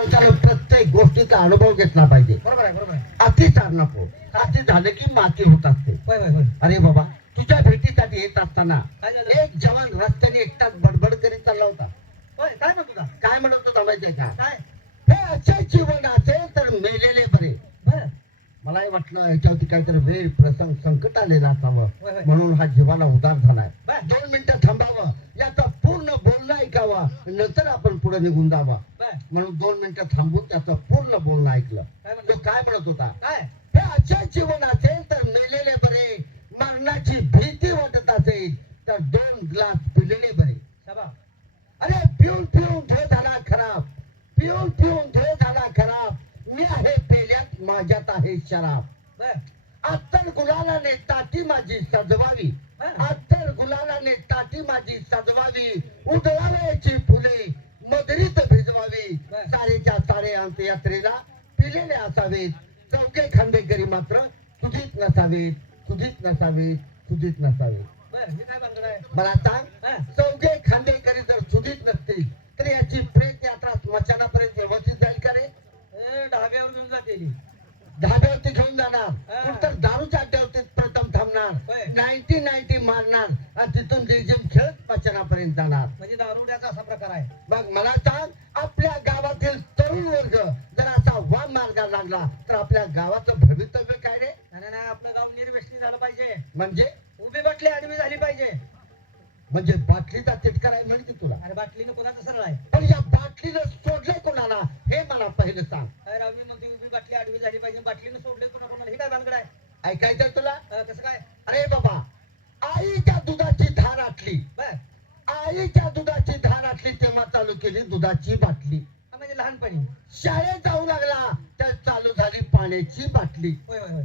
माणसाला प्रत्येक गोष्टीचा अनुभव घेतला पाहिजे. बरोबर आहे, बरोबर आहे. अति चार नको. अति झालं की माती होत असते. होय होय होय. अरे बाबा, तुझ्या भेटीसाठी येत असताना काय झालं? एक जवान रस्त्याने एकटाच बडबड करीत चालला होता. होय, काय म्हणतो का? काय म्हणत होता माहितीये का? काय? हे असे जीवन असेल तर मेलेले बरे. बरं. मलाही वाटलं याच्यावरती काहीतरी वेळ प्रसंग संकट आलेलं असावं, होय, होय. म्हणून हा जीवाला उदार झालाय. बर. 2 मिनिटं थांबावं, याचा पूर्ण बोलणं ऐकावा, नंतर आपण पुढे निघून जावा. बर. म्हणून 2 मिनिटं थांबून त्याचं पूर्ण बोलणं ऐकलं. काय तो म्हणतो? काय म्हणत होता? काय? हे असे जीवन असेल तर मेलेले बरे. मरणाची भीती वाटत असेल तर 2 ग्लास पिलेले बरे. सभा. अरे पिऊन पिऊन धो झाला खराब, पिऊन पिऊन धो झाला खराब. मी आहे पेल्यात, माझ्यात आहे शराब. बर. अत्तर गुलालाने ताटी माझी सजवावी, बर. अत्तर गुलालाने ताटी माझी सजवावी. उधळावयाची फुले मधुरीत भिजवावी. बर. सारेच्या सारे अंत्ययात्रेला पिलेले असावेत. चौघे खांदेकरी मात्र तुझीत नसावेत, तुझीत नसावेत, तुझीत नसावेत. बर, हे काय भानगड आहे? मला सांग, हा. चौघे खांदेकरी जर सुधीत नसतील तर याची प्रेत यात्रा स्मशानापर्यंत व्यवस्थित जाईल का रे? ढाब्यावर घेऊन जाते ती. धाब्यावरती घेऊन जाणार, हा. कुठतर दारूच्या अड्ड्यावरती प्रथम थांबणार, होय. 90 मारणार आणि तिथून लेझिम खेळत स्मशानापर्यंत जाणार. म्हणजे दारुड्याचा असा प्रकार आहे. मग मला सांग, आपल्या गावातील तरुण वर्ग जर असा वाम मार्गाला लागला तर आपल्या गावाचं भवितव्य काय रे? नाही नाही, आपलं गाव निर्व्यसनी झालं पाहिजे. म्हणजे उभी बाटली आडवी झाली पाहिजे. म्हणजे बाटलीचा चिटकार आहे म्हणजे तुला. अरे बाटलीनं कोणाचं सरळ आहे? पण या बाटलीनं सोडलंय कोणाला हे मला पहिलं सांग. काय राव, मी म्हणते उभी बाटली आडवी झाली पाहिजे, बाटलीनं सोडले कोणाला? हे काय भानगड आहे? ऐकायचं तुला? कसं काय? अरे बाबा, आईच्या दुधाची धार आटली, बर. आईच्या दुधाची धार आटली तेव्हा चालू केली दुधाची बाटली. म्हणजे लहानपणी. शाळेत जाऊ लागला तर चालू झाली पाण्याची बाटली. होय होय होय.